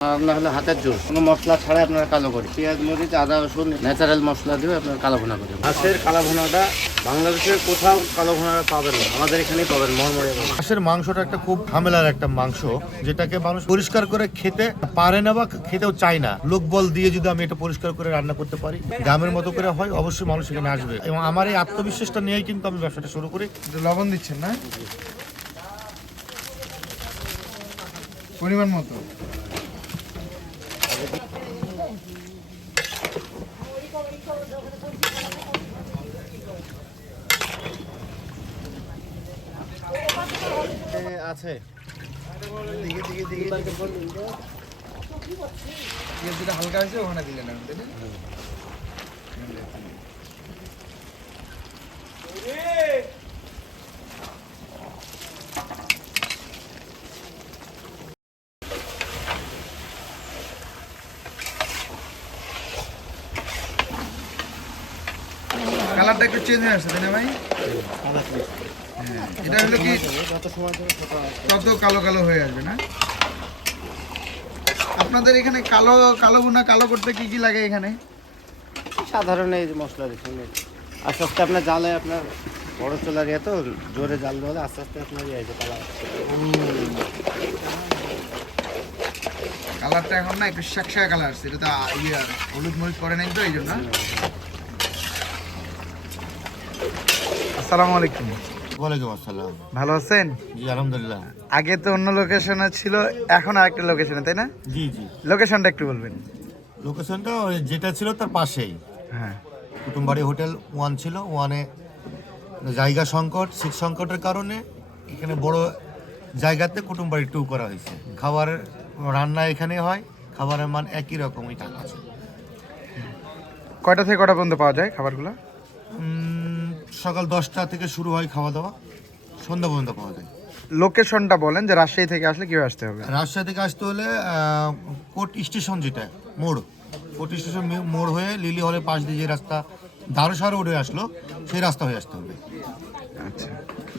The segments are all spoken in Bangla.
আপনার হলো হাতের জোর কোনো মশলা ছাড়াই আপনার কালো করে। পেঁয়াজ মরিচ আদা রসুন ন্যাচারাল মশলা দিয়ে আপনার কালো ভুনা করে হাঁসের কালো ভুনাটা বাংলাদেশের কোথাও কালো ভুনা পাবেন না। আমাদের এখানেই পাবেন মরমরে হাঁসের মাংসটা একটা খুব ঝামেলার একটা মাংস যেটাকে মানুষ পরিষ্কার করে খেতে পারে না বা খেতেও চায় না। লোক বল দিয়ে যদি আমি এটা পরিষ্কার করে রান্না করতে পারি গ্রামের মতো করে হয় অবশ্যই মানুষ এখানে আসবে। এবং আমার এই আত্মবিশ্বাসটা নিয়েই কিন্তু আমি ব্যবসাটা শুরু করি। লবণ দিচ্ছেন না? পরিমাণ মতো। আছে। হালকা হয়েছে ওখানে দিলেন কালারটা একটু চেঞ্জ হয়ে আসছে তাই না ভাই? এটা হলো কি তত কালো কালো হয়ে আসবে না? আপনাদের এখানে কালো কালো বোনা কালো করতে কি কি লাগে এখানে? সাধারণ এই মশলা দেখুন আস্তে আস্তে আপনার জালে আপনার বড় চলার ইয়ে তো জোরে জাল দেওয়ালে আস্তে আস্তে আপনার ইয়ে হয়েছে কালার কালারটা এখন না একটু শাকশাকা কালার আসছে এটা তো ইয়ে আর হলুদ মরিচ পরে নাই তো এই জন্য। আসসালামু আলাইকুম। ওয়ালাইকুম আসসালাম। ভালো আছেন? জি আলহামদুলিল্লাহ। আগে তো অন্য লোকেশনে ছিল এখন আরেকটা লোকেশনে তাই না? জি জি। লোকেশনটা একটু বলবেন। লোকেশনটা যেটা ছিল তার পাশেই। হ্যাঁ। কুটুমবাড়ি হোটেল ওয়ান ছিল ওয়ানে জায়গা সংকট সিট সংকটের কারণে এখানে বড় জায়গাতে কুটুমবাড়ি টু করা হয়েছে। খাবার রান্না এখানে হয় খাবারের মান একই রকমই টাকা আছে কয়টা থেকে কটা পর্যন্ত পাওয়া যায় খাবারগুলো? সকাল দশটা থেকে শুরু হয় খাওয়া দাওয়া। সন্ধ্যা পর্যন্ত পাওয়া যায়। লোকেশনটা বলেন যে রাজশাহী থেকে আসলে কীভাবে আসতে হবে। রাজশাহী থেকে আসতে হলে কোর্ট স্টেশন যেটা মোড়। কোর্ট স্টেশন মোড় হয়ে লিলি হলের পাশ দিয়ে যে রাস্তা দারুসার রোডে আসলো সেই রাস্তা হয়ে আসতে হবে। আচ্ছা।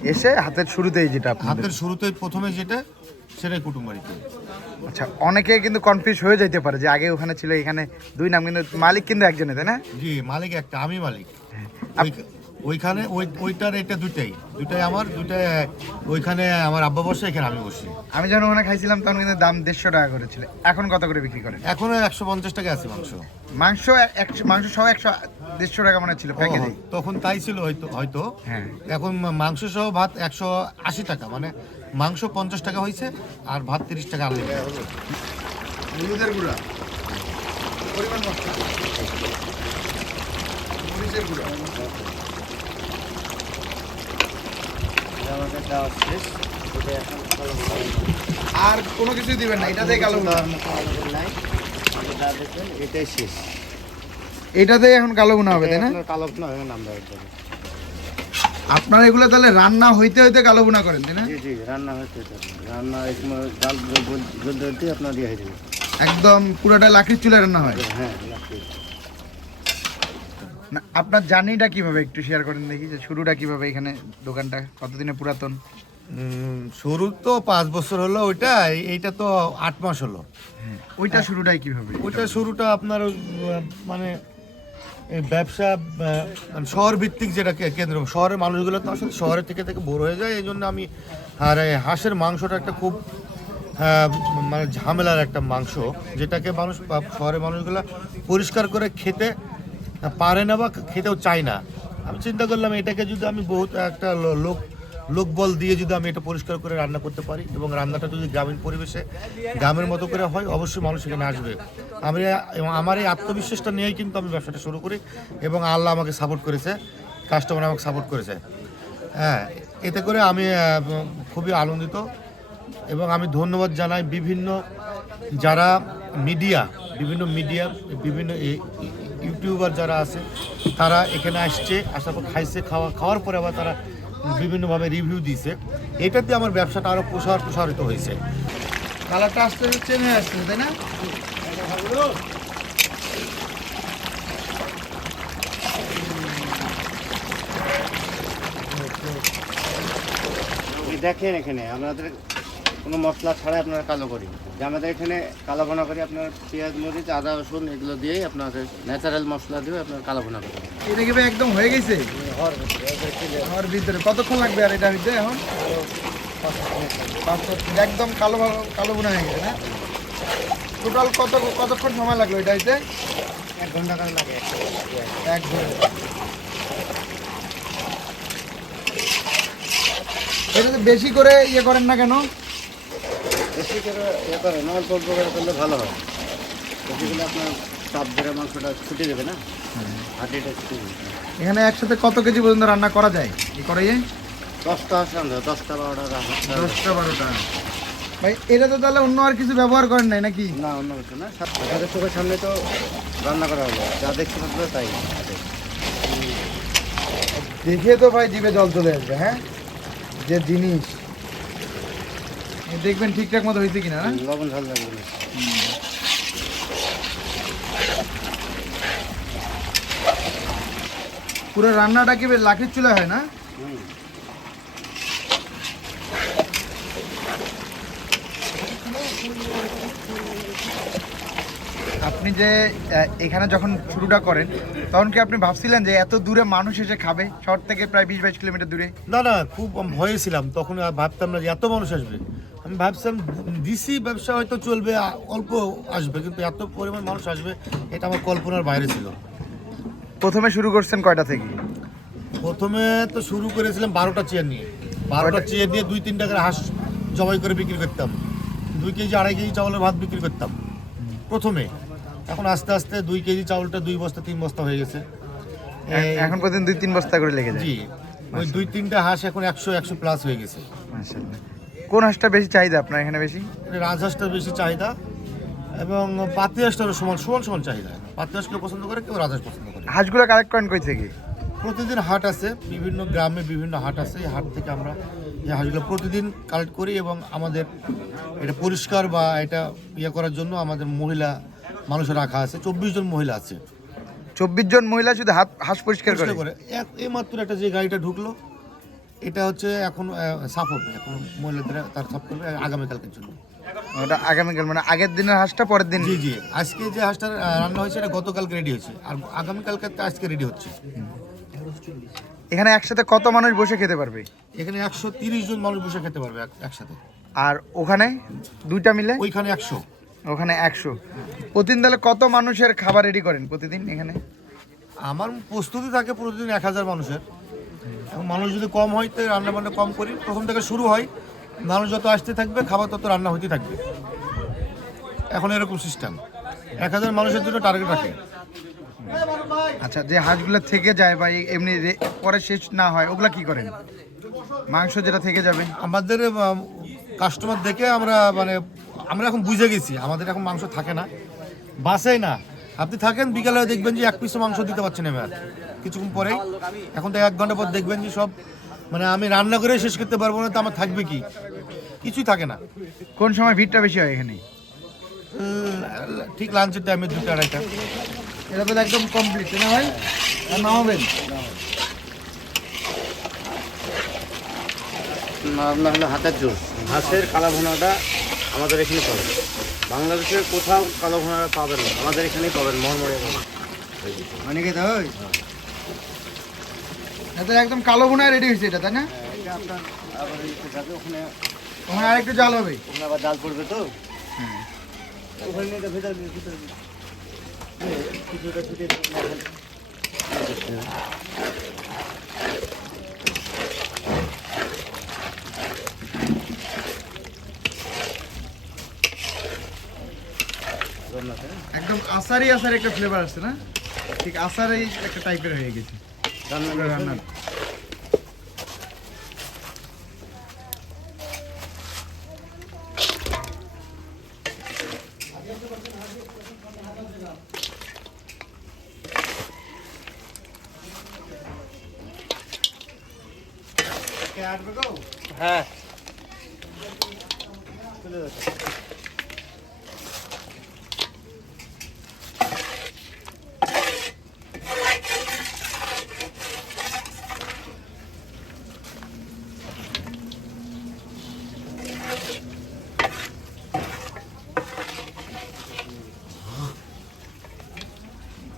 এসে হাতের শুরুতেই যেটা হাতের শুরুতে প্রথমে যেটা সেটাই কুটুমবাড়িতে আচ্ছা অনেকে কিন্তু কনফিউজ হয়ে যেতে পারে যে আগে ওখানে ছিল এখানে দুই নাম কিন্তু মালিক কিন্তু একজনে তাই না? জি মালিক একটা আমি মালিক। ওই- ওইখানে ওই ওইটার এটা দুইটাই। দুইটাই আমার দুইটাই ওইখানে আমার আব্বা বসে এখানে আমি বসি। আমি যখন ওখানে খাইছিলাম তখন কিন্তু দাম দেড়শো টাকা করে ছিল। এখন কত করে বিক্রি করে এখনও একশো পঞ্চাশ টাকা আছে মাংস। মাংস এক- একশো মাংস সহ একশো দেড়শো টাকা মানে ছিল প্যাকেজে তখন তাই ছিল হয়তো হয়তো। হ্যাঁ। এখন মাংস সহ ভাত একশো আশি টাকা মানে মাংস পঞ্চাশ টাকা হয়েছে আর ভাত তিরিশ টাকা আনলিমিটেড হলুদের গুঁড়া। পরিমাণ মশলা গুঁড়া এটা আমাদের দেওয়া শেষ। এটা এখন কালো আর কোনো কিছুই দিবেন না এটাতে কালো দেওয়ার মতো আমাদের নাই। যা দেখবেন এটাই শেষ। এটাতেই এখন কালো ভুনা হবে তাই না? আপনার কালো ভুনা হয়ে নাম দেওয়ার জন্য আপনারা এগুলো তাহলে রান্না হইতে হইতে কালো ভুনা করেন তাই না? জি জি রান্না হচ্ছে তো। রান্না জাল জল জলদি আপনার দিয়ে হয়ে যাবে। একদম পুরোটা লাকড়ির চুলে রান্না হয়। হ্যাঁ লাগবে। না আপনার জার্নিটা কীভাবে একটু শেয়ার করেন দেখি যে শুরুটা কীভাবে এখানে দোকানটা কতদিনে পুরাতন? শুরু তো পাঁচ বছর হলো ওইটা এই- এইটা তো আট মাস হলো। ওইটা শুরুটাই কীভাবে? ওইটা শুরুটা আপনার মানে ব্যবসা মানে শহর ভিত্তিক যেটা কেন্দ্র শহরের মানুষগুলো তো আসলে শহরের থেকে থেকে বোর হয়ে যায় এই জন্য আমি আর হাঁসের মাংসটা একটা খুব মানে ঝামেলার একটা মাংস যেটাকে মানুষ শহরের মানুষগুলো পরিষ্কার করে খেতে পারে না বা খেতেও চায় না। আমি চিন্তা করলাম, এটাকে যদি আমি বহুত একটা লোক লোক বল দিয়ে যদি আমি এটা পরিষ্কার করে রান্না করতে পারি এবং রান্নাটা যদি গ্রামীণ পরিবেশে, গ্রামের মতো করে হয়, অবশ্যই মানুষ এখানে আসবে। আমি আমার এই আত্মবিশ্বাসটা নিয়েই কিন্তু আমি ব্যবসাটা শুরু করি এবং আল্লাহ আমাকে সাপোর্ট করেছে কাস্টমার আমাকে সাপোর্ট করেছে। হ্যাঁ এতে করে আমি খুবই আনন্দিত এবং আমি ধন্যবাদ জানাই বিভিন্ন যারা মিডিয়া, বিভিন্ন মিডিয়া, বিভিন্ন ইউটিউবার যারা আছে, তারা এখানে আসছে, আসার পর খাইছে, খাওয়া, খাওয়ার পরে আবার তারা বিভিন্নভাবে রিভিউ দিয়েছে এটাতে আমার ব্যবসাটা আরও প্রসার, প্রসারিত হয়েছে। কালারটা আস্তে আস্তে চেঞ্জ হয়ে আসছে তাই না? দেখেন এখানে, আমাদের কোনো মশলা ছাড়াই আপনার কালো করি। যে আমাদের এখানে কালো ভোনা করি আপনার পেঁয়াজ মরিচ আদা রসুন এগুলো দিয়েই আপনাদের ন্যাচারাল মশলা দিয়ে আপনার কালো ভোনা করি এটা কি একদম হয়ে গেছে? আমার ভিতরে। কতক্ষণ লাগবে আর এটা হইতে এখন। একদম কালো কালো বোনা হয়ে গেছে না? টোটাল কত কতক্ষণ সময় লাগল এটা হইতে এক ঘণ্টা কারণ লাগে। এক ঘণ্টা। বেশি করে ইয়ে করেন না কেন? বেশি করে ইয়ে করেন অল্প অল্প করে করলে ভালো হয়। বেশি করে আপনার চাপ ধরে মাংসটা ছুটে যাবে না? হাঁটিটা ছুটে যাবে। এখানে একসাথে কত কেজি পর্যন্ত রান্না করা যায়? এই? করাইয়ে দশটা দশটা বারোটা দশটা। বারোটা। ভাই এটা তো তাহলে অন্য আর কিছু ব্যবহার করেন নাই নাকি? না অন্য কিছু না চোখের সামনে তো রান্না করা হলো যা দেখতে তাই। দেখে তো ভাই জিভে জল চলে আসবে হ্যাঁ? যে জিনিস। দেখবেন ঠিকঠাক মতো হয়েছে কিনা লবণ ঝাল লাগবে পুরো রান্নাটা কি লাঠির চুলা হয় না? আপনি যে এখানে যখন শুরুটা করেন তখন কি আপনি ভাবছিলেন যে এত দূরে মানুষ এসে খাবে? শহর থেকে প্রায় বিশ বাইশ কিলোমিটার দূরে। না না খুব ভয়ে ছিলাম তখন আর ভাবতাম না যে এত মানুষ আসবে। আমি ভাবছিলাম ডিসি ব্যবসা হয়তো চলবে অল্প আসবে কিন্তু এত পরিমাণ মানুষ আসবে এটা আমার কল্পনার বাইরে ছিল। প্রথমে শুরু করছেন কয়টা থেকে? প্রথমে তো শুরু করেছিলাম বারোটা চেয়ার নিয়ে। বারোটা চেয়ার নিয়ে দুই তিন টাকার হাঁস জবাই করে বিক্রি করতাম। দুই কেজি আড়াই কেজি চাউলের ভাত বিক্রি করতাম। প্রথমে। এখন আস্তে আস্তে দুই কেজি চাউলটা দুই বস্তা তিন বস্তা হয়ে গেছে। এখন পর্যন্ত দুই তিন বস্তা করে লেগে যায়। জি। ওই দুই তিনটা হাঁস এখন একশো একশো প্লাস হয়ে গেছে। মাশাআল্লাহ। কোন হাঁসটা বেশি চাহিদা আপনার এখানে বেশি? রাজহাঁসটার বেশি চাহিদা এবং পাতি হাঁসটারও সমান সমান সমান চাহিদা। পাতি হাঁস কেউ পছন্দ করে কেউ রাজহাঁস পছন্দ করে। হাঁসগুলো কালেক্ট করেন কই থেকে? প্রতিদিন হাট আছে বিভিন্ন গ্রামে বিভিন্ন হাট আছে। এই হাট থেকে আমরা এই হাঁসগুলো প্রতিদিন কালেক্ট করি এবং আমাদের এটা পরিষ্কার বা এটা ইয়ে করার জন্য আমাদের মহিলা মানুষ রাখা আছে। চব্বিশ জন মহিলা আছে। চব্বিশ জন মহিলা শুধু হাত হাঁস পরিষ্কার করে? এই মাত্র একটা যে গাড়িটা ঢুকলো এটা হচ্ছে এখন হবে। এখন মহিলাদের তার সাফ করবে আগামীকালকের জন্য। ওটা আগামীকাল মানে আগের দিনের হাঁসটা পরের দিন? জি জি। আজকে যে হাঁসটা রান্না হয়েছে এটা গতকালকে রেডি হয়েছে। আর আগামীকালকে আজকে রেডি হচ্ছে। এখানে একসাথে কত মানুষ বসে খেতে পারবে? এখানে একশো তিরিশ জন মানুষ বসে খেতে পারবে এক- একসাথে। আর ওখানে দুইটা মিলে? ওইখানে একশো। ওখানে একশো। প্রতিদিন তাহলে কত মানুষের খাবার রেডি করেন প্রতিদিন এখানে? আমার প্রস্তুতি থাকে প্রতিদিন এক হাজার মানুষের। এবং মানুষ যদি কম হয় তো রান্না বান্না কম করি। প্রথম থেকে শুরু হয় মানুষ যত আসতে থাকবে খাবার তত রান্না হতে থাকবে। এখন এরকম সিস্টেম এক হাজার মানুষের জন্য টার্গেট রাখে আচ্ছা যে হাঁসগুলো থেকে যায় বা এমনি পরে শেষ না হয় ওগুলা কি করেন? মাংস যেটা থেকে যাবে। আমাদের কাস্টমার দেখে আমরা মানে আমরা এখন বুঝে গেছি আমাদের এখন মাংস থাকে না। বাসেই না। আপনি থাকেন বিকালে দেখবেন যে এক পিসও মাংস দিতে পারছেন এবার। কিছুক্ষণ পরেই। এখন তো এক ঘণ্টা পর দেখবেন যে সব মানে আমি রান্না করে শেষ করতে পারব না তো আমার থাকবে কি? কিছুই থাকে না। কোন সময় ভিড়টা বেশি হয় এখানে? ঠিক লাঞ্চের টাইমে দুটো আড়াইটা। এটা তো একদম কমপ্লিট না ভাই? আর নামাবেন রান্না হলো হাতের জোর। হাঁসের কালো ভোনাটা আমাদের এখানে পাবেন। বাংলাদেশের কোথাও কালো ভোনা পাবেন না আমাদের এখানেই পাবেন মরমরে অনেকে তো একদম কালো বোনায় রেডি হয়েছে এটা তাই না ওখানে ওখানে আরেকটু জাল হবে ওখানে আবার জাল পড়বে তো ওখানে এটা ভেতরে দিয়ে ভিতরে কিছুটা একদম আসারি একটা ফ্লেভার আসছে না? ঠিক আসারি একটা টাইপের হয়ে গেছে। রান্না পুরো রান্নার। হ্যাঁ। চলে যাচ্ছে।